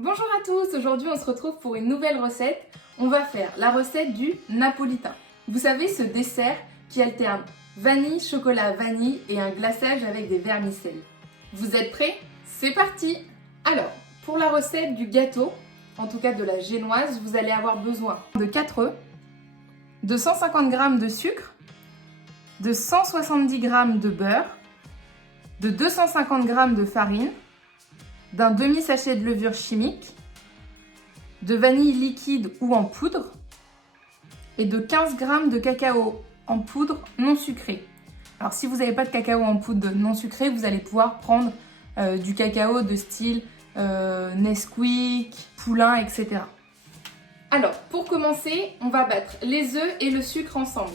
Bonjour à tous, aujourd'hui on se retrouve pour une nouvelle recette. On va faire la recette du napolitain. Vous savez, ce dessert qui alterne vanille, chocolat, vanille et un glaçage avec des vermicelles. Vous êtes prêts? C'est parti! Alors, pour la recette du gâteau, en tout cas de la génoise, vous allez avoir besoin de 4 œufs, de 150 g de sucre, de 170 g de beurre, de 250 g de farine, d'un demi-sachet de levure chimique, de vanille liquide ou en poudre et de 15 g de cacao en poudre non sucré. Alors si vous n'avez pas de cacao en poudre non sucré, vous allez pouvoir prendre du cacao de style Nesquik, Poulain, etc. Alors pour commencer, on va battre les œufs et le sucre ensemble.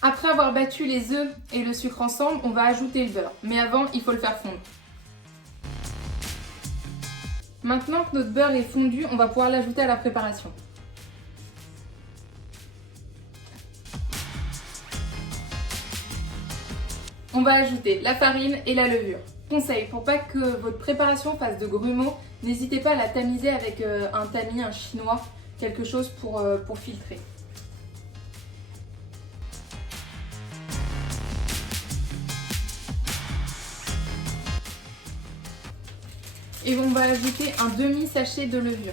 Après avoir battu les œufs et le sucre ensemble, on va ajouter le beurre. Mais avant, il faut le faire fondre. Maintenant que notre beurre est fondu, on va pouvoir l'ajouter à la préparation. On va ajouter la farine et la levure. Conseil, pour pas que votre préparation fasse de grumeaux, n'hésitez pas à la tamiser avec un tamis, un chinois, quelque chose pour filtrer. Et on va ajouter un demi-sachet de levure.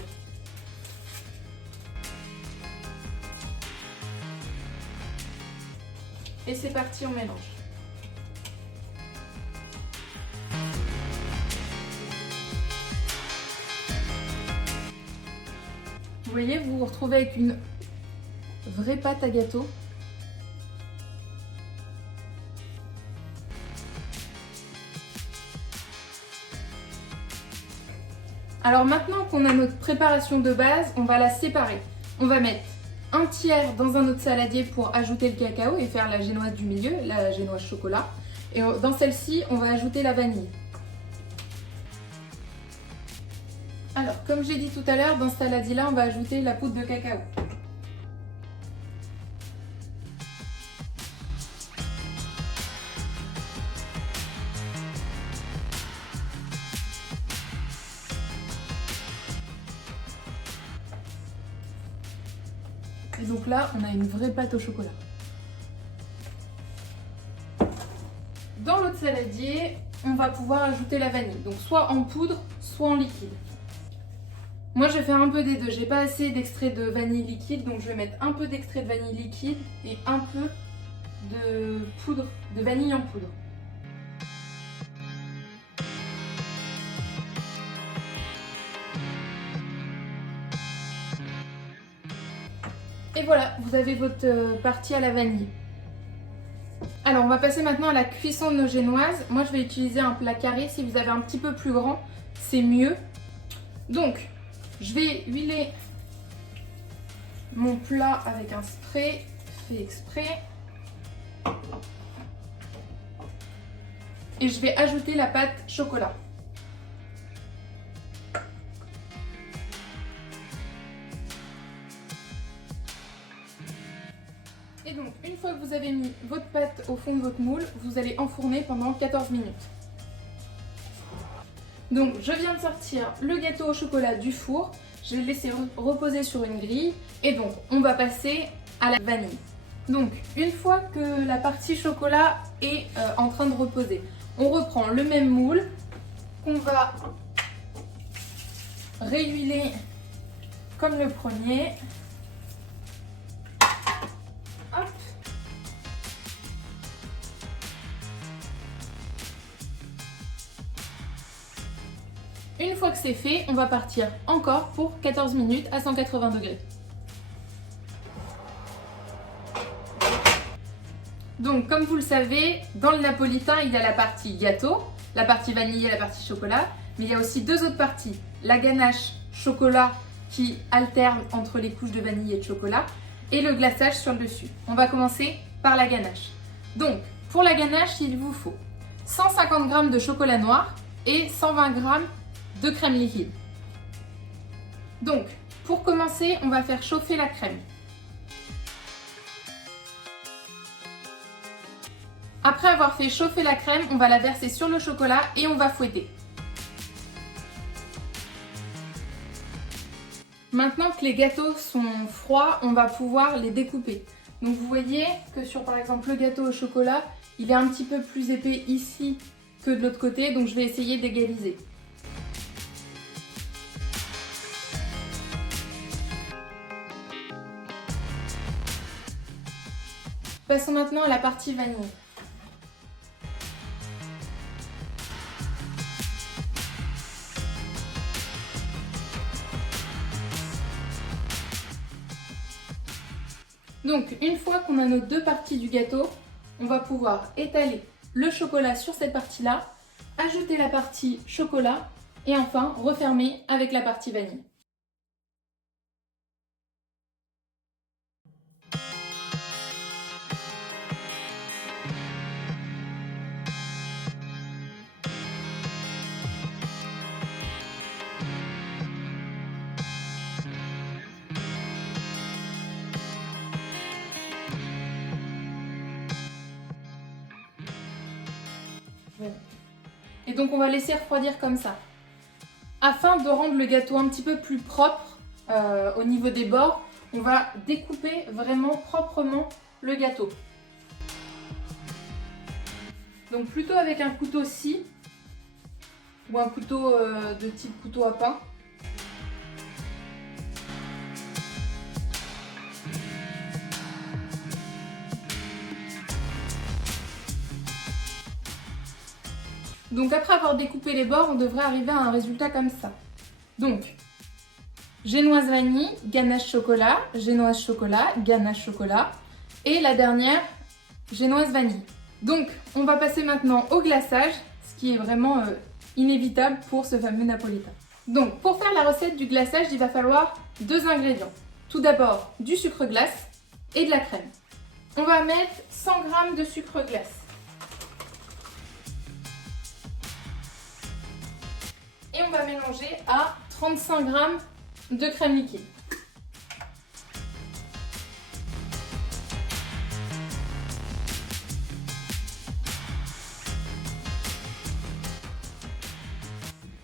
Et c'est parti, on mélange. Vous voyez, vous vous retrouvez avec une vraie pâte à gâteau. Alors maintenant qu'on a notre préparation de base, on va la séparer. On va mettre un tiers dans un autre saladier pour ajouter le cacao et faire la génoise du milieu, la génoise chocolat. Et dans celle-ci, on va ajouter la vanille. Alors, comme j'ai dit tout à l'heure, dans ce saladier-là, on va ajouter la poudre de cacao. Et donc là, on a une vraie pâte au chocolat. Dans l'autre saladier, on va pouvoir ajouter la vanille. Donc soit en poudre, soit en liquide. Moi, je vais faire un peu des deux. J'ai pas assez d'extrait de vanille liquide, donc je vais mettre un peu d'extrait de vanille liquide et un peu de poudre, de vanille en poudre. Et voilà, vous avez votre partie à la vanille. Alors, on va passer maintenant à la cuisson de nos génoises. Moi, je vais utiliser un plat carré. Si vous avez un petit peu plus grand, c'est mieux. Donc, je vais huiler mon plat avec un spray fait exprès. Et je vais ajouter la pâte chocolat. Et donc, une fois que vous avez mis votre pâte au fond de votre moule, vous allez enfourner pendant 14 minutes. Donc, je viens de sortir le gâteau au chocolat du four. Je vais le laisser reposer sur une grille. Et donc, on va passer à la vanille. Donc, une fois que la partie chocolat est en train de reposer, on reprend le même moule qu'on va réhuiler comme le premier. Hop. Une fois que c'est fait, on va partir encore pour 14 minutes à 180 degrés. Donc, comme vous le savez, dans le napolitain, il y a la partie gâteau, la partie vanille et la partie chocolat, mais il y a aussi deux autres parties. La ganache chocolat qui alterne entre les couches de vanille et de chocolat et le glaçage sur le dessus. On va commencer par la ganache. Donc, pour la ganache, il vous faut 150 g de chocolat noir et 120 g de crème liquide. Donc, Pour commencer, on va faire chauffer la crème. Après avoir fait chauffer la crème, on va la verser sur le chocolat et on va fouetter. Maintenant que les gâteaux sont froids, on va pouvoir les découper. Donc vous voyez que sur par exemple le gâteau au chocolat, il est un petit peu plus épais ici que de l'autre côté, donc je vais essayer d'égaliser. Passons maintenant à la partie vanille. Donc, une fois qu'on a nos deux parties du gâteau, on va pouvoir étaler le chocolat sur cette partie-là, ajouter la partie chocolat et enfin refermer avec la partie vanille. Et donc on va laisser refroidir comme ça. Afin de rendre le gâteau un petit peu plus propre au niveau des bords, on va découper vraiment proprement le gâteau. Donc plutôt avec un couteau scie ou un couteau de type couteau à pain. Donc après avoir découpé les bords, on devrait arriver à un résultat comme ça. Donc, génoise vanille, ganache chocolat, génoise chocolat, ganache chocolat. Et la dernière, génoise vanille. Donc, on va passer maintenant au glaçage, ce qui est vraiment inévitable pour ce fameux napolitain. Donc, pour faire la recette du glaçage, il va falloir 2 ingrédients. Tout d'abord, du sucre glace et de la crème. On va mettre 100 g de sucre glace. Et on va mélanger à 35 g de crème liquide.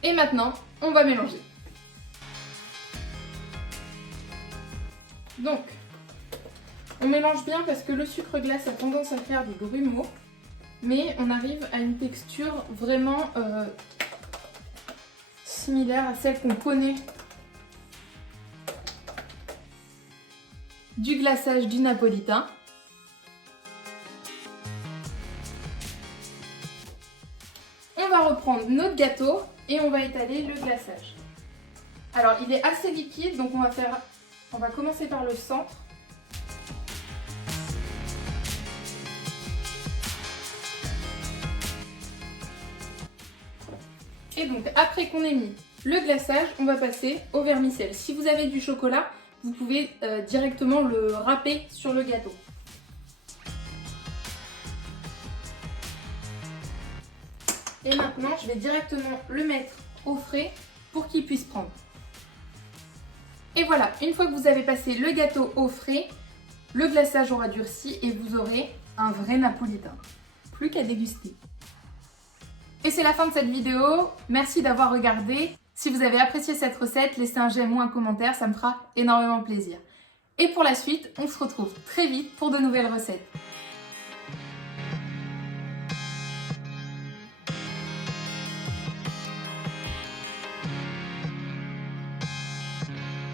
Et maintenant, on va mélanger. Donc, on mélange bien parce que le sucre glace a tendance à faire des grumeaux, mais on arrive à une texture vraiment similaire à celle qu'on connaît du glaçage du napolitain. On va reprendre notre gâteau et on va étaler le glaçage. Alors il est assez liquide, donc on va commencer par le centre. Et donc après qu'on ait mis le glaçage, on va passer au vermicelle. Si vous avez du chocolat, vous pouvez directement le râper sur le gâteau. Et maintenant, je vais directement le mettre au frais pour qu'il puisse prendre. Et voilà, une fois que vous avez passé le gâteau au frais, le glaçage aura durci et vous aurez un vrai napolitain. Plus qu'à déguster. Et c'est la fin de cette vidéo. Merci d'avoir regardé. Si vous avez apprécié cette recette, laissez un j'aime ou un commentaire, ça me fera énormément plaisir. Et pour la suite, on se retrouve très vite pour de nouvelles recettes.